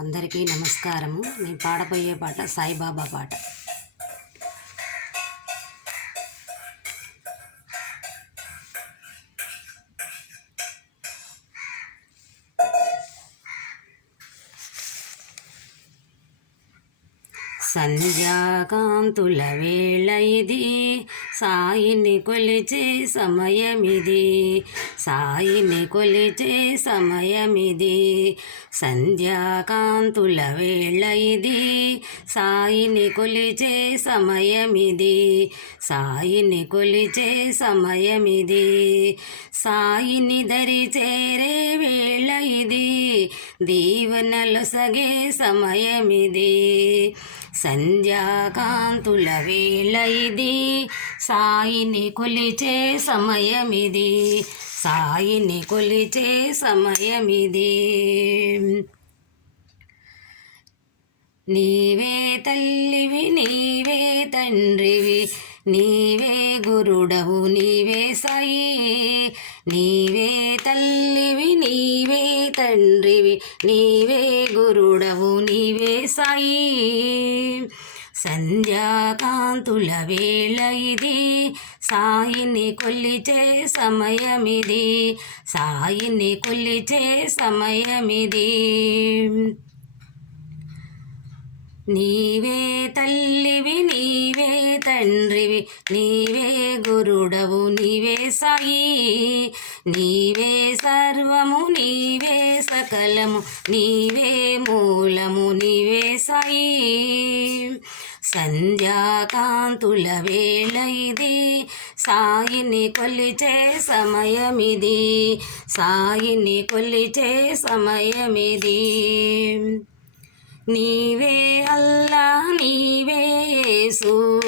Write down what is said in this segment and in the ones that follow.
అందరికీ నమస్కారము. నేను పాడబోయే పాట సాయిబాబా పాట. సంధ్యాకాంతుల వేళ ఇది, సాయిని కొలిచే సమయమిది, సాయిని కొలిచే సమయమిది. సంధ్యాకాంతుల వేళ ఇది, సాయిని కొలిచే సమయమిది, సాయిని కొలిచే సమయమిది. సాయిని దరి చేరే వేళ ఇది, దీవెనలొసగే సమయమిది. సంధ్యాకాంతుల వేళ ఇది, సాయిని కొలిచే సమయమిది, సాయిని కొలిచే సమయమిది. నీవే తల్లివి, నీవే తండ్రివి, నీవే గురుడవు, నీవే సాయి. నీవే తల్లివి, నీవే తండ్రివి, నీవే గురుడవు, నీవే సాయి. సంధ్యాకాంతుల వేళ ఇది, సాయిని కొలిచే సమయమిది, సాయిని కొలిచే సమయమిది. నీవే తల్లివి, నీవే తండ్రివి, నీవే గురుడవు, నీవే సాయి. నీవే సర్వము, నీవే సకలము, నీవే మూలము, నీవే సాయి. సంధ్యాకాంతుల వేళ ఇది, సాయిని కొలిచే సమయమిది, సాయిని కొలిచే సమయమిది. నీవే అల్లా, నీవే యేసు,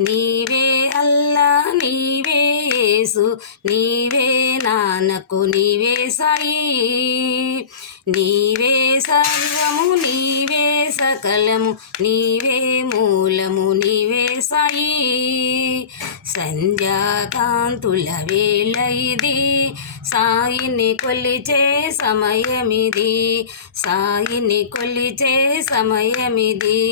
నీవే అల్లా, నీవే యేసు, నీవే నానకు, నీవే సాయి. నీవే సర్వము, నీవే సకలము, నీవే మూలము, నీవే సాయి. సంధ్యాకాంతుల వేళ ఇది, సాయిని కొలిచే సమయమిది, సాయిని కొలిచే సమయమిది.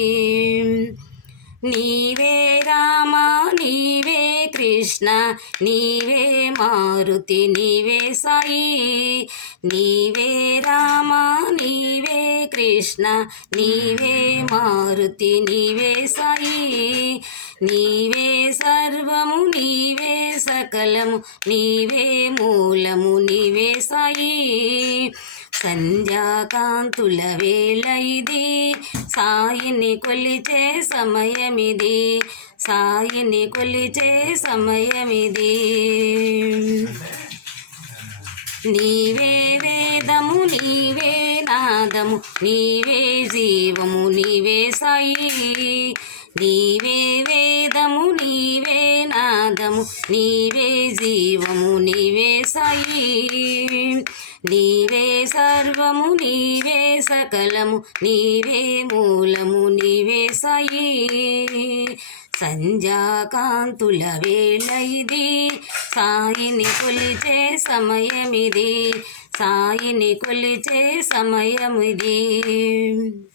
నీవే రామ, నీవే కృష్ణ, నీవే మారుతి, నీవే సాయి. నీవే రామ, నీవే కృష్ణ, నీవే మారుతి, నీవే సాయి. నీవే సర్వము, నీవే సకలము, నీవే మూలము, నీవే సాయి. సంధ్యాకాంతుల వేళ ఇది, సాయిని కొలిచే సమయమిది, సాయిని కొలిచే సమయమిది. నీవే వేదము, నీవే నాదము, నీవే జీవము, నీవే సాయి. నీవే వేదము, నీవే నాదము, నీవే జీవము, నీవే సాయి. నీవే సర్వము, నీవే సకలము, నీవే మూలము, నీవే సాయి. సంధ్యాకాంతుల వేళ ఇది, సాయిని కొలిచే సమయమిది, సాయిని కొలిచే సమయమిది.